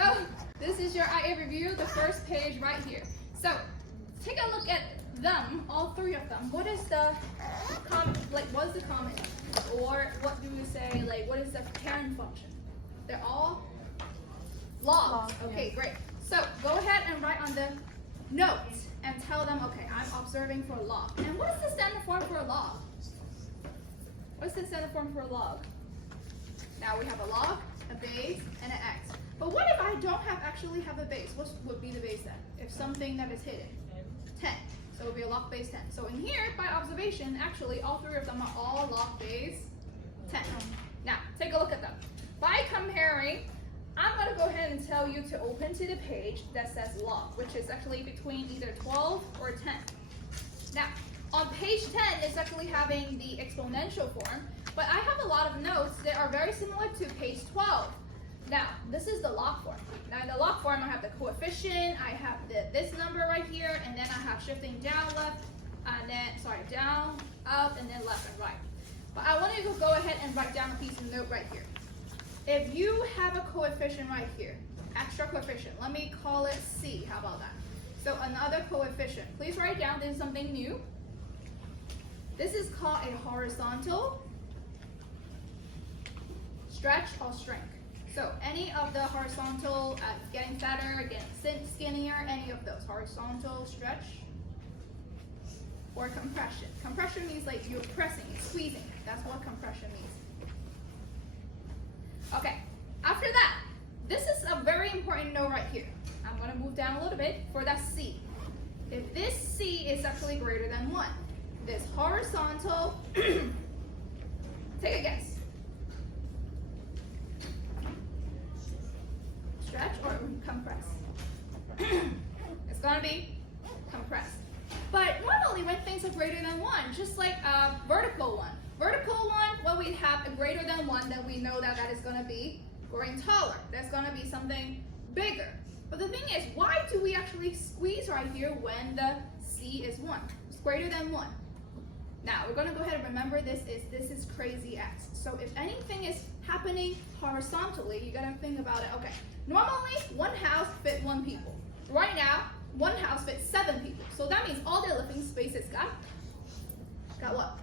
So this is your IA review, the first page right here. So take a look at them, all three of them. What is the common, what's the common? Or what do we say, what is the parent function? They're all logs. Okay, great. So go ahead and write on the notes and tell them, okay, I'm observing for a log. And what is the standard form for a log? What's the standard form for a log? Now we have a log, a base, and an x. But what if I don't actually have a base? What would be the base then? If something that is hidden? 10. So it would be a log base 10. So in here, by observation, actually all three of them are all log base 10. Now, take a look at them. By comparing, I'm going to go ahead and tell you to open to the page that says log, which is actually between either 12 or 10. Now, on page 10, it's actually having the exponential form, but I have a lot of notes that are very similar to page 12. Now, this is the log form. Now, in the log form, I have the coefficient, I have this number right here, and then I have shifting down, left, and then, down, up, and then left and right. But I want you to go ahead and write down a piece of note right here. If you have a coefficient right here, extra coefficient, let me call it C, how about that? So another coefficient, please write down, this is something new. This is called a horizontal stretch or shrink. So any of the horizontal, getting fatter, getting skinnier, any of those, horizontal stretch or compression. Compression means like you're pressing, squeezing. That's what compression means. Okay, after that, this is a very important note right here. I'm going to move down a little bit for that C. If this C is actually greater than 1, this horizontal, take a guess. Stretch or compress? It's going to be compressed. But normally when things are greater than 1, just like a vertical one. Vertical one, when we have a greater than 1, then we know that that is going to be growing taller. That's going to be something bigger. But the thing is, why do we actually squeeze right here when the C is 1? It's greater than 1. Now, we're going to go ahead and remember this is crazy X. So if anything is happening horizontally, you got to think about it. Okay, normally one house fit 1 people. Right now, one house fits 7 people. So that means all their living spaces got what?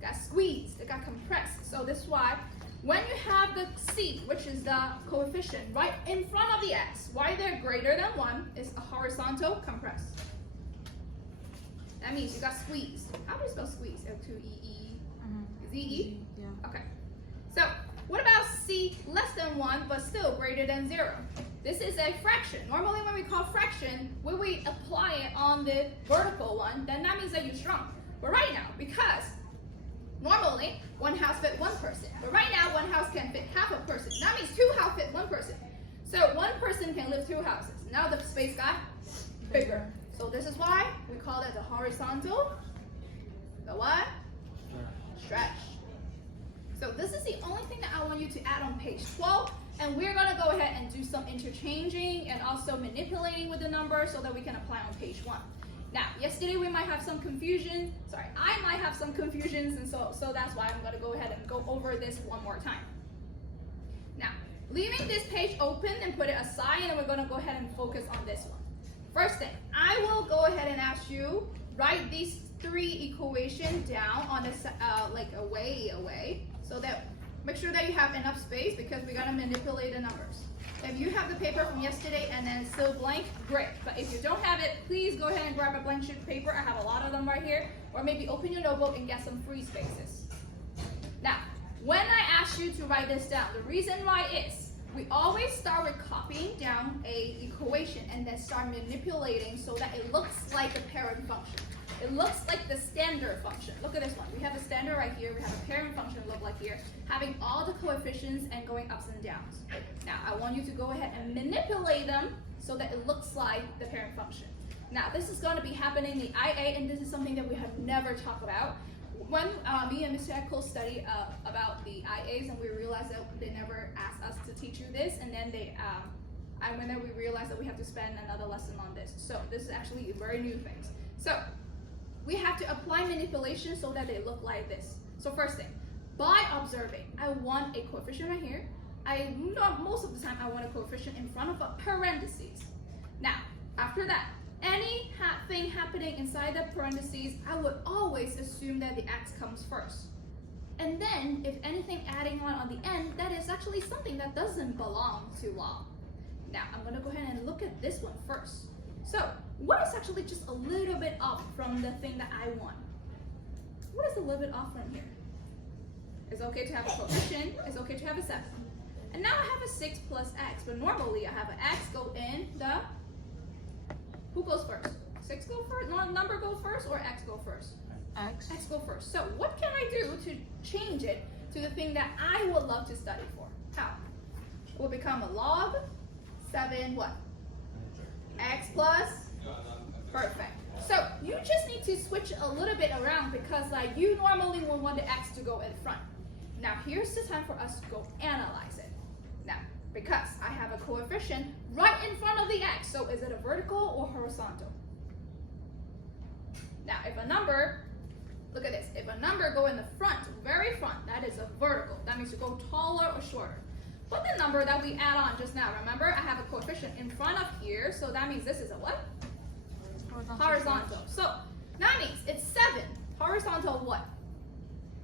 Got squeezed, it got compressed. So this is why when you have the C, which is the coefficient right in front of the X, why they're greater than 1 is a horizontal compress. That means you got squeezed. How do you spell squeeze? O-2-E-E. Z-E? Yeah. Okay. So what about C less than 1 but still greater than 0? This is a fraction. Normally when we call fraction, when we apply it on the vertical one, then that means that you shrunk. But right now, because normally one house fit 1 person, but right now one house can fit half a person. That means 2 houses fit 1 person. So 1 person can live 2 houses. Now the space got bigger. So this is why we call it the horizontal, the what? Stretch. So this is the only thing that I want you to add on page 12, and we're going to go ahead and do some interchanging and also manipulating with the numbers so that we can apply on page 1. Now, yesterday we might have some confusion. I might have some confusions, and so that's why I'm going to go ahead and go over this one more time. Now, leaving this page open and put it aside, and we're going to go ahead and focus on this one. First thing, I will go ahead and ask you, write these 3 equations down on this, away, so that make sure that you have enough space because we're gonna manipulate the numbers. If you have the paper from yesterday and then it's still blank, great. But if you don't have it, please go ahead and grab a blank sheet of paper. I have a lot of them right here. Or maybe open your notebook and get some free spaces. Now, when I ask you to write this down, the reason why is, we always start with copying down a equation and then start manipulating so that it looks like a parent function. It looks like the standard function. Look at this one. We have a standard right here. We have a parent function look like here, having all the coefficients and going ups and downs. Now, I want you to go ahead and manipulate them so that it looks like the parent function. Now, this is going to be happening in the IA, and this is something that we have never talked about. When me and Mr. Eccles studied about the IAs, and we realized that they never asked us to teach you this, and then we realized that we have to spend another lesson on this. So this is actually very new things. So we have to apply manipulation so that they look like this. So first thing, by observing, I want a coefficient right here, most of the time I want a coefficient in front of a parentheses. Now, after that, anything happening inside the parentheses, I would always assume that the x comes first. And then, if anything adding on the end, that is actually something that doesn't belong to log. Now, I'm going to go ahead and look at this one first. So, what is actually just a little bit off from the thing that I want? What is a little bit off from here? It's okay to have a coefficient, it's okay to have a 7. And now I have a 6 plus x, but normally I have an x go in the, who goes first? 6 go first, number go first, or x go first? X. X go first. So what can I do to change it to the thing that I would love to study for? How? It will become a log 7 what? X plus? Perfect. So you just need to switch a little bit around because like you normally would want the x to go in front. Now here's the time for us to go analyze it. Now, because I have a coefficient right in front of the x, so is it a vertical or horizontal? Now if a number, look at this, if a number go in the front, very front, that is a vertical. That means to go taller or shorter. But the number that we add on just now, remember I have a coefficient in front of here, so that means this is a what? Horizontal. So that means it's 7. Horizontal what?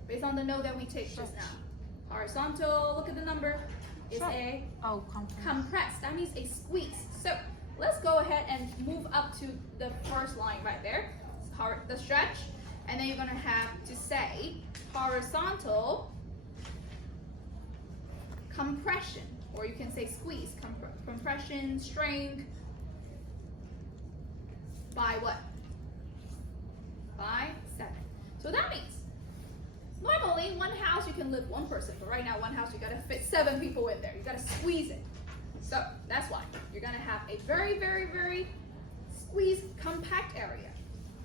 Based on the note that we take just now. Horizontal, look at the number, is a compressed. That means a squeeze. So let's go ahead and move up to the first line right there, the stretch. And then you're going to have to say horizontal compression, or you can say squeeze, compression, strength, by what? By 7. So that means, normally one house you can live one person, but right now one house you gotta fit 7 people in there. You gotta squeeze it. So that's why you're gonna have a very, very, very squeezed, compact area.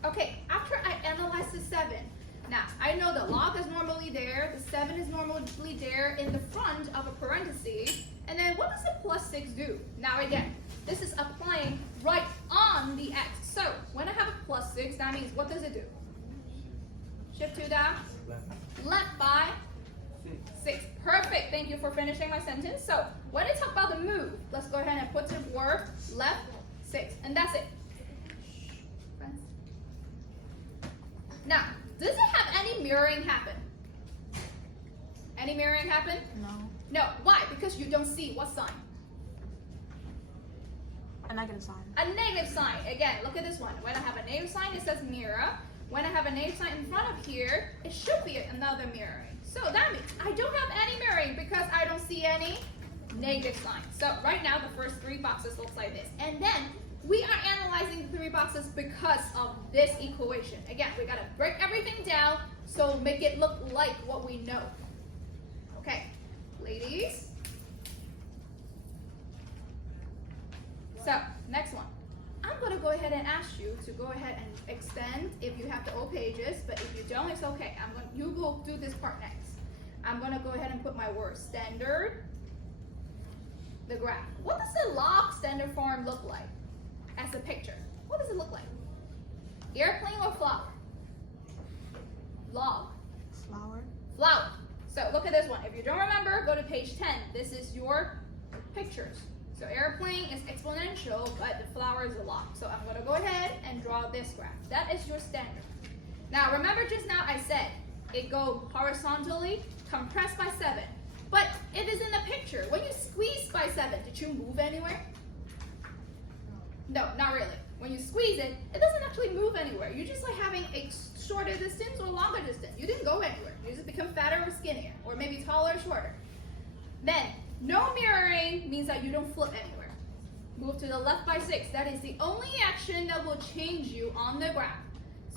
Okay, after I analyze the 7, now I know the log is normally there, the 7 is normally there in the front of a parenthesis, and then what does the plus 6 do? Now again, this is applying right on the x. So when I have a plus 6, that means what does it do? Shift to the left by 6. Perfect. Thank you for finishing my sentence. So when I talk about the move, let's go ahead and put the word left 6. And that's it. Now, does it have any mirroring happen? Any mirroring happen? No. No. Why? Because you don't see what sign? A negative sign. A negative sign. Again, look at this one. When I have a negative sign, it says mirror. When I have a negative sign in front of here, it should be another mirroring. So that means I don't have any mirroring because I don't see any negative signs. So right now, the first 3 boxes looks like this. And then we are analyzing the 3 boxes because of this equation. Again, we gotta break everything down so make it look like what we know. Okay, ladies. So, next one. I'm going to go ahead and ask you to go ahead and extend if you have the old pages, but if you don't, it's okay. You will do this part next. I'm going to go ahead and put my word standard, the graph. What does the log standard form look like as a picture? What does it look like? Airplane or flower? Log. Flower. Flower. So look at this one. If you don't remember, go to page 10. This is your pictures. So airplane is exponential, but the flower is a log. So I'm going to go ahead and draw this graph. That is your standard. Now remember just now I said it go horizontally, compressed by 7. But it is in the picture. When you squeeze by 7, did you move anywhere? No, not really. When you squeeze it, it doesn't actually move anywhere. You're just like having a shorter distance or longer distance. You didn't go anywhere. You just become fatter or skinnier, or maybe taller or shorter. Then, no mirroring means that you don't flip anywhere. Move to the left by 6. That is the only action that will change you on the graph.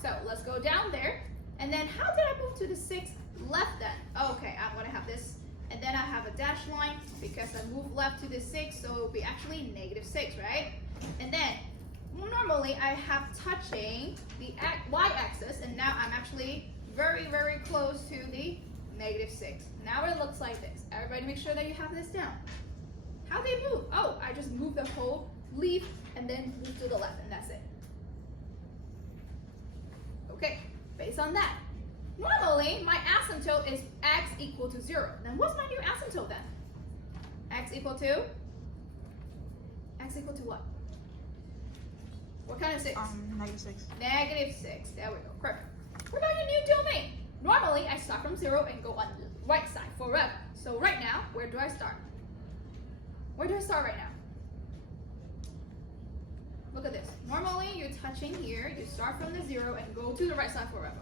So let's go down there. And then how did I move to the 6 left then? Okay, I'm going to have this. And then I have a dashed line because I moved left to the 6, so it will be actually -6, right? And then normally I have touching the y-axis, and now I'm actually very, very close to the -6. Now it looks like this. Everybody make sure that you have this down. How they move? Oh, I just move the whole leaf and then move to the left, and that's it. Okay, based on that. Normally, my asymptote is x equal to 0. Then what's my new asymptote then? X equal to? X equal to what? What kind of 6? -6. Negative 6. There we go. Perfect. What about your new domain? Normally, I start from 0 and go on the right side forever. So right now, where do I start? Where do I start right now? Look at this. Normally, you're touching here. You start from the 0 and go to the right side forever.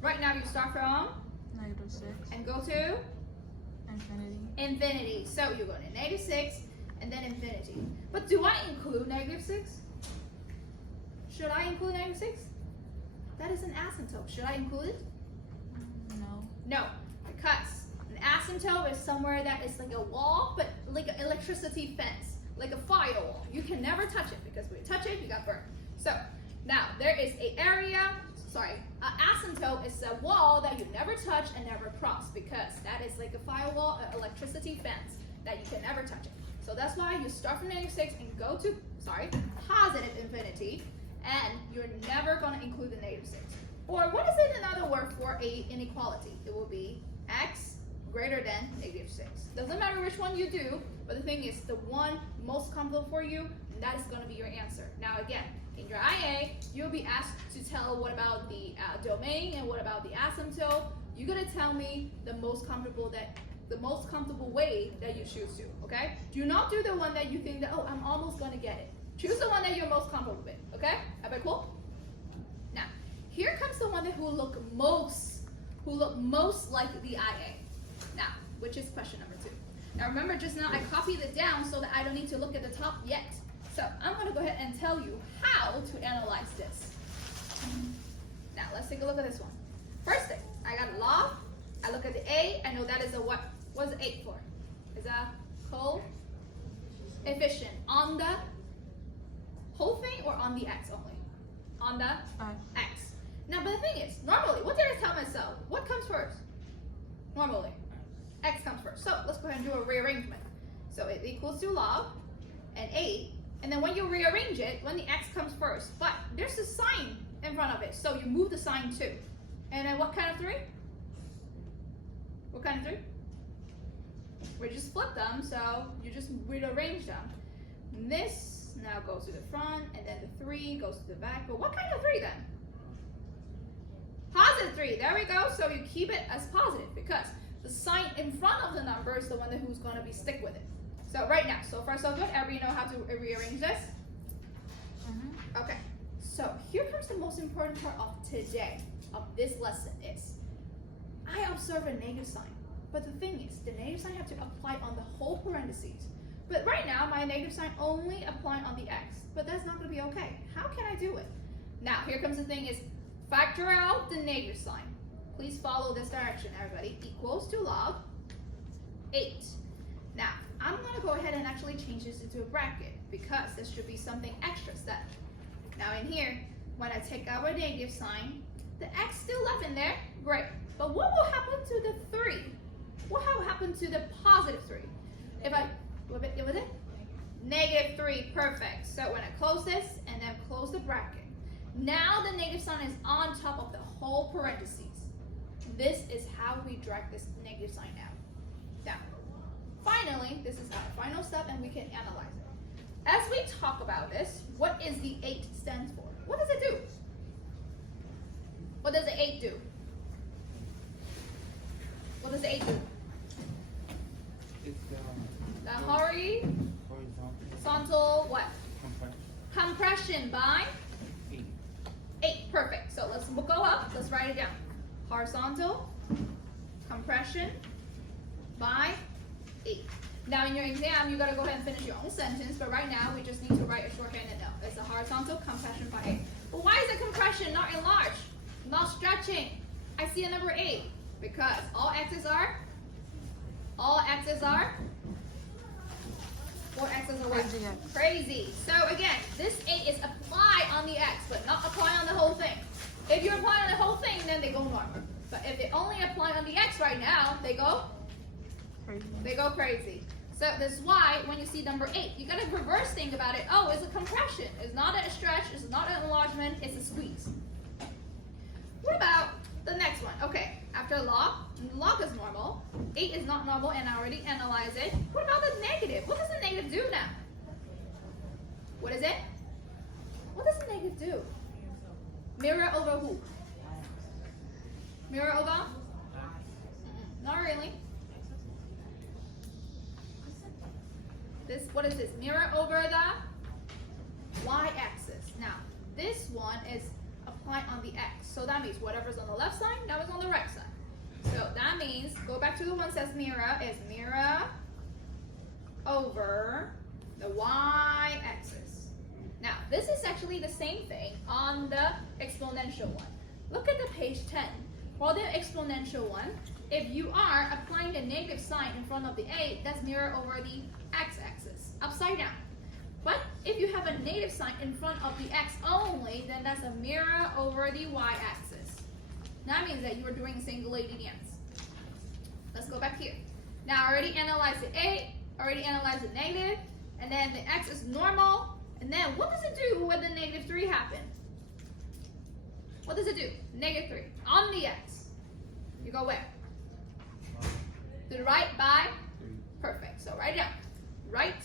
Right now, you start from? -6. And go to? Infinity. Infinity. So you go to -6 and then infinity. But do I include -6? Should I include -6? That is an asymptote. Should I include it? No. No, because an asymptote is somewhere that is like a wall, but like an electricity fence, like a firewall. You can never touch it because when you touch it, you got burned. So now there is an area. An asymptote is a wall that you never touch and never cross because that is like a firewall, an electricity fence that you can never touch it. So that's why you start from -6 and go to, positive infinity, and you're never going to include the -6. Or what is it another word for a inequality? It will be x greater than -6. Doesn't matter which one you do, but the thing is the one most comfortable for you, that is going to be your answer. Now again, in your IA, you'll be asked to tell what about the domain and what about the asymptote. You're gonna tell me the most comfortable way that you choose to. Okay? Do not do the one that you think that I'm almost gonna get it. Choose the one that you're most comfortable with. Okay? Everybody cool? Now, here comes the one that who look most like the IA. Now, which is question number 2. Now remember, just now I copied it down so that I don't need to look at the top yet. So I'm going to go ahead and tell you how to analyze this. Now let's take a look at this one. First thing, I got a log. I look at the A. I know that is a what? What's the 8 for? Is that coefficient on the whole thing or on the X only? On the X. Now, but the thing is, normally, what did I tell myself? What comes first? Normally, X comes first. So let's go ahead and do a rearrangement. So it equals to log and 8. And then when you rearrange it, when the X comes first, but there's a sign in front of it, so you move the sign too. And then what kind of 3? What kind of 3? We just flip them, so you just rearrange them. And this now goes to the front, and then the 3 goes to the back. But what kind of 3 then? Positive 3, there we go. So you keep it as positive because the sign in front of the number is the one that who's gonna be stick with it. So right now, so far so good. Everybody know how to rearrange this? Okay, so here comes the most important part of today, of this lesson is, I observe a negative sign. But the thing is, the negative sign have to apply on the whole parentheses. But right now, my negative sign only apply on the X. But that's not gonna be okay. How can I do it? Now, here comes the thing is, factor out the negative sign. Please follow this direction, everybody. Equals to log 8. Now, I'm gonna go ahead and actually change this into a bracket because this should be something extra set. Now in here, when I take out a negative sign, the X still left in there, great. But what will happen to the 3? What will happen to the positive 3? If I, what was it? -3, perfect. So when I close this and then close the bracket, now the negative sign is on top of the whole parentheses. This is how we drag this negative sign out. Now, finally, this is our final step and we can analyze it. As we talk about this, what is the 8 stands for? What does it do? What does the 8 do? What does the 8 do? It's The horizontal what? Compression by 8. 8, perfect. So let's go up, let's write it down. Horizontal compression by 8. Now in your exam, you gotta go ahead and finish your own sentence, but right now we just need to write a shorthanded note. It's a horizontal compression by 8. But why is it compression, not enlarged, not stretching? I see a number 8, because all x's are 4 x's are what? Crazy X. Crazy. So again, this 8 is apply on the x, but not apply on the whole thing. If you apply on the whole thing, then they go normal. But if they only apply on the x right now, they go crazy. So that's why when you see number 8, you gotta reverse think about it. Oh, it's a compression. It's not a stretch. It's not an enlargement. It's a squeeze. What about the next one? Okay, after factor log. Log is normal. 8 is not normal, and I already analyzed it. What about the negative? What does the negative do now? What is it? What does the negative do? Mirror over who? Mirror over? Not really. This, what is this? Mirror over the y-axis. Now, this one is applied on the x. So that means whatever's on the left side, that was on the right side. So that means, go back to the one that says mirror, is mirror over the y-axis. Now, this is actually the same thing on the exponential one. Look at the page 10. For the exponential one, if you are applying a negative sign in front of the a, that's mirror over the x-axis, upside down. But if you have a negative sign in front of the x only, then that's a mirror over the y-axis. That means that you are doing singulated ends. Let's go back here. Now, I already analyzed the a, already analyzed the negative, and then the x is normal. And then what does it do when the negative 3 happen? What does it do? Negative 3 on the x. You go where? To the right by? Perfect. So write it down. Right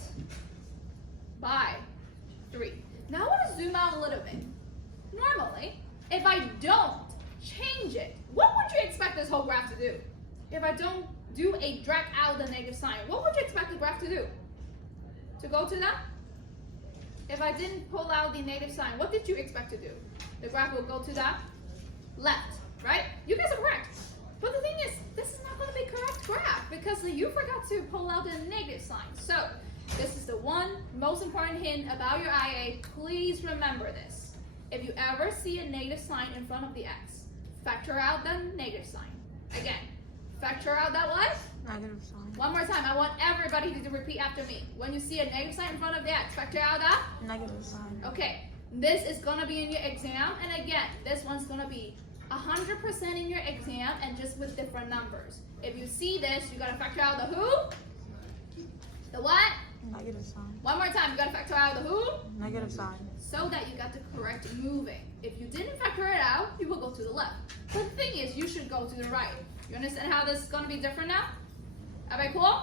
by 3. Now I want to zoom out a little bit. Normally, if I don't change it, what would you expect this whole graph to do? If I don't do a drag out the negative sign, what would you expect the graph to do? To go to that? If I didn't pull out the negative sign, what did you expect to do? The graph will go to the left, right? You guys are correct. But the thing is, this is not going to be correct graph because you forgot to pull out the negative sign. So this is the one most important hint about your IA. Please remember this. If you ever see a negative sign in front of the x, factor out the negative sign. Again, factor out that what? Negative sign. One more time. I want everybody to repeat after me. When you see a negative sign in front of the x, factor out that? Negative sign. Okay. This is going to be in your exam. And again, this one's going to be 100% in your exam and just with different numbers. If you see this, you got to factor out the who? The what? Negative sign. One more time. You got to factor out the who? Negative sign. So that you got the correct moving. If you didn't factor it out, you will go to the left. But the thing is, you should go to the right. You understand how this is going to be different now? Everybody cool?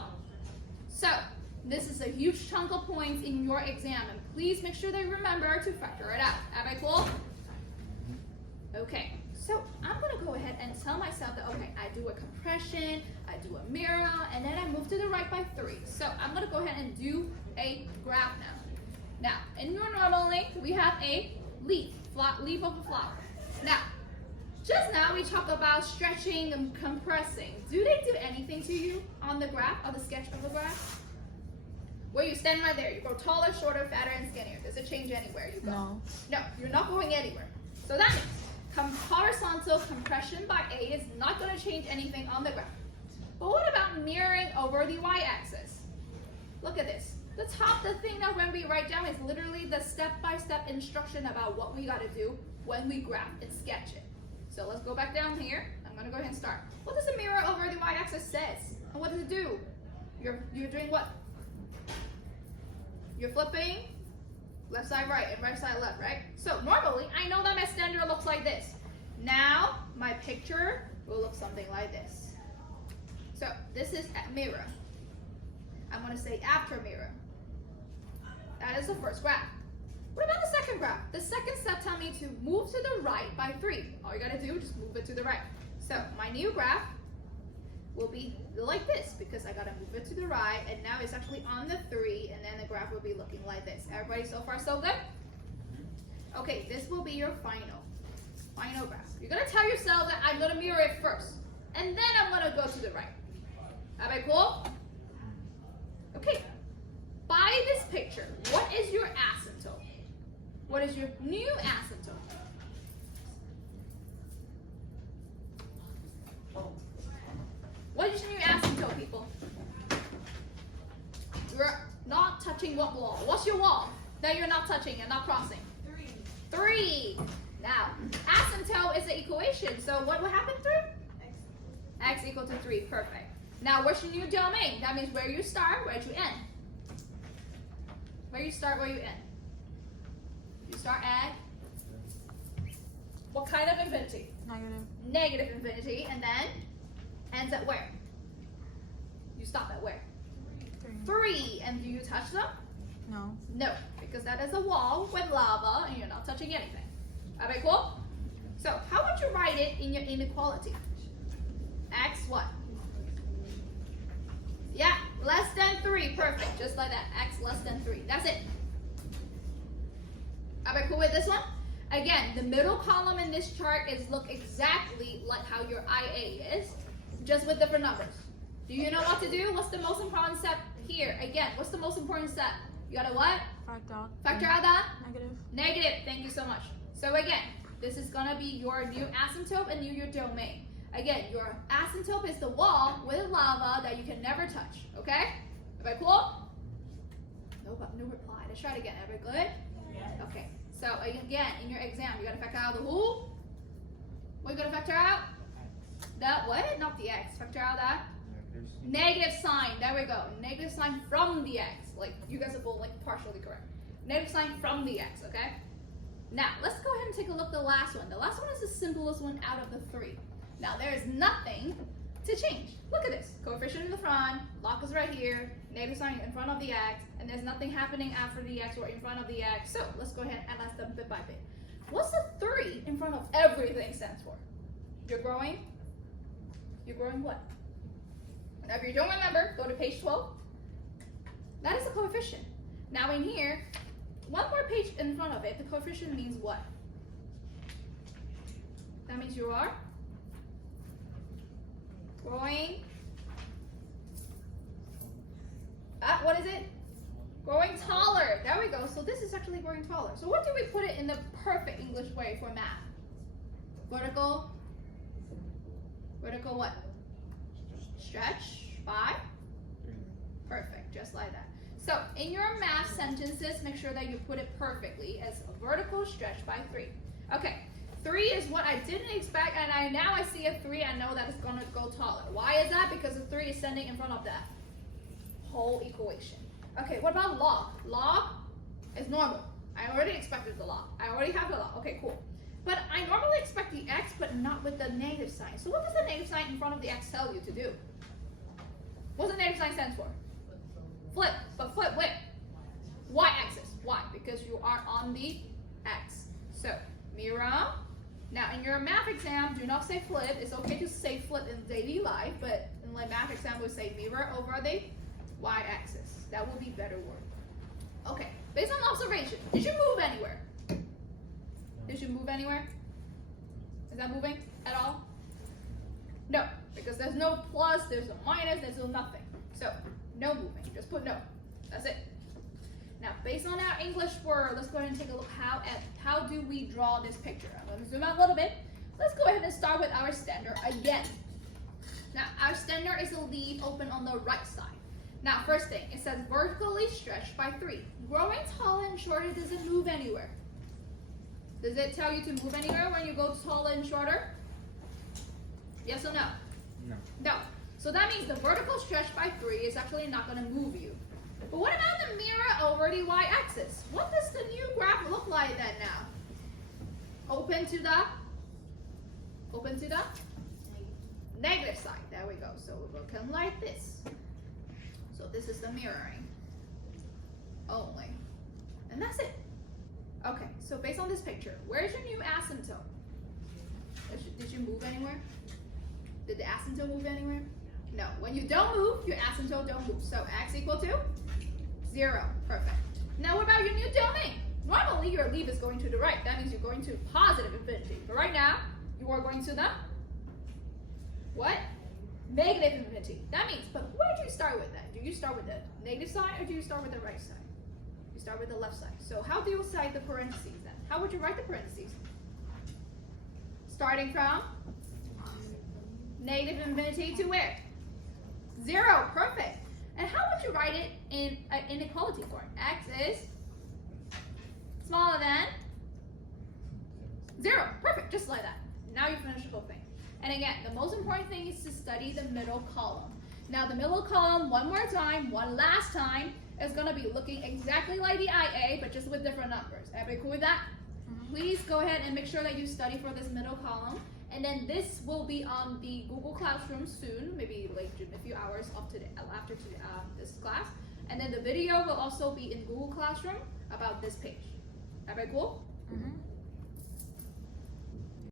So, this is a huge chunk of points in your exam. And please make sure that you remember to factor it out. Everybody cool? Okay. So, I'm going to go ahead and tell myself that, okay, I do a compression, I do a mirror, and then I move to the right by 3. So, I'm going to go ahead and do a graph now. Now, in your normal length, we have a leaf of a flower. Now, just now we talked about stretching and compressing. Do they do anything to you on the graph, on the sketch of the graph? Where you stand right there, you go taller, shorter, fatter, and skinnier. Does it change anywhere you go? No. No, you're not going anywhere. So that means horizontal compression by A is not going to change anything on the graph. But what about mirroring over the y-axis? Look at this. The top, the thing that when we write down is literally the step-by-step instruction about what we got to do when we graph and sketch it. So let's go back down here. I'm going to go ahead and start. What does the mirror over the y-axis says? And what does it do? You're doing what? You're flipping left side right and right side left, right? So normally, I know that my standard looks like this. Now, my picture will look something like this. So this is a mirror. I'm going to say after mirror. That is the first graph. What about the second graph? The second step tells me to move to the right by 3. All you got to do is just move it to the right. So my new graph will be like this because I got to move it to the right, and now it's actually on the 3, and then the graph will be looking like this. Everybody so far so good? Okay, this will be your final graph. You're going to tell yourself that I'm going to mirror it first, and then I'm going to go to the right. Everybody cool? Okay, by this picture, what is your asymptote? What is your new asymptote? What is your new asymptote, people? You're not touching what wall? What's your wall that you're not touching and not crossing? 3. Now, asymptote is an equation, so what will happen through? X equal to 3, perfect. Now, what's your new domain? That means where you start, where you end. Where you start, where you end. You start at what kind of infinity? Negative. Negative infinity, and then Ends at where? You stop at where? 3. 3. And do you touch them? No. No, because that is a wall with lava and you're not touching anything. Alright, cool? So how would you write it in your inequality? X what? Yeah, less than 3. Perfect. Just like that. X less than 3. That's it. Alright, cool with this one? Again, the middle column in this chart is look exactly like how your IA is, just with different numbers. Do you know what to do? What's the most important step here? Again, what's the most important step? You gotta what? Factor out. Factor out that? Negative. Negative. Thank you so much. So again, this is gonna be your new asymptote and your domain. Again, your asymptote is the wall with lava that you can never touch. Okay? Everybody cool? No reply. Let's try it again. Everybody good? Yeah. Okay. So again, in your exam, you gotta factor out the who. What you gotta factor out? The what? Not the x. Factor out that negative sign. There we go. Negative sign from the x. Like you guys are both like partially correct. Negative sign from the x. Okay. Now let's go ahead and take a look at the last one. The last one is the simplest one out of the 3. Now there is nothing to change. Look at this. Coefficient in the front. Log is right here. Negative sign in front of the x. And there's nothing happening after the x or in front of the x. So let's go ahead and analyze them bit by bit. What's the 3 in front of everything stands for? You're growing. You're growing what? Now if you don't remember, go to page 12. That is the coefficient. Now in here, one more page in front of it, the coefficient means what? That means you are growing. What is it? Growing taller. There we go. So this is actually growing taller. So what do we put it in the perfect English way for math? Vertical. Vertical what? Stretch by? Perfect. Just like that. So in your math sentences, make sure that you put it perfectly as a vertical stretch by 3. Okay. 3 is what I didn't expect, and now I see a 3, I know that it's going to go taller. Why is that? Because the 3 is standing in front of that whole equation. Okay, what about log? Log is normal. I already expected the log. I already have the log. Okay, cool. But I normally expect the x, but not with the negative sign. So what does the negative sign in front of the x tell you to do? What's the negative sign stand for? Flip. But flip where? Y-axis. Why? Because you are on the x. So, mirror. Now, in your math exam, do not say flip. It's okay to say flip in daily life, but in the math exam, we'll say mirror over the y-axis. That would be better word. Okay, based on observation, did you move anywhere? Did you move anywhere? Is that moving at all? No, because there's no plus, there's no minus, there's no nothing. So, no moving. Just put no. That's it. Now, based on our English word, let's go ahead and take a look how do we draw this picture. I'm going to zoom out a little bit. Let's go ahead and start with our standard again. Now, our standard is a leaf open on the right side. Now, first thing, it says vertically stretched by 3. Growing taller and shorter doesn't move anywhere. Does it tell you to move anywhere when you go taller and shorter? Yes or no? No. No. So that means the vertical stretch by 3 is actually not going to move you. But what about the mirror over the y-axis? What does the new graph look like then now? Open to the negative side. There we go. So we're looking like this. So this is the mirroring only. And that's it. Okay, so based on this picture, where's your new asymptote? Did you move anywhere? Did the asymptote move anywhere? No. When you don't move, your asymptote don't move. So x equal to 0. Perfect. Now what about your new domain? Normally your leaf is going to the right. That means you're going to positive infinity. But right now, you are going to the what? Negative infinity. That means, but where do you start with that? Do you start with the negative side or do you start with the right side? You start with the left side. So how do you cite the parentheses then? How would you write the parentheses? Starting from negative infinity to where? 0. Perfect. And how would you write it in inequality form? X is smaller than 0. Perfect. Just like that. Now you finish the whole thing. And again, the most important thing is to study the middle column. Now the middle column, one more time, one last time, is going to be looking exactly like the IA, but just with different numbers. Everybody cool with that? Please go ahead and make sure that you study for this middle column. And then this will be on the Google Classroom soon, maybe like in a few hours after this class. And then the video will also be in Google Classroom about this page. Everybody cool? Mm-hmm.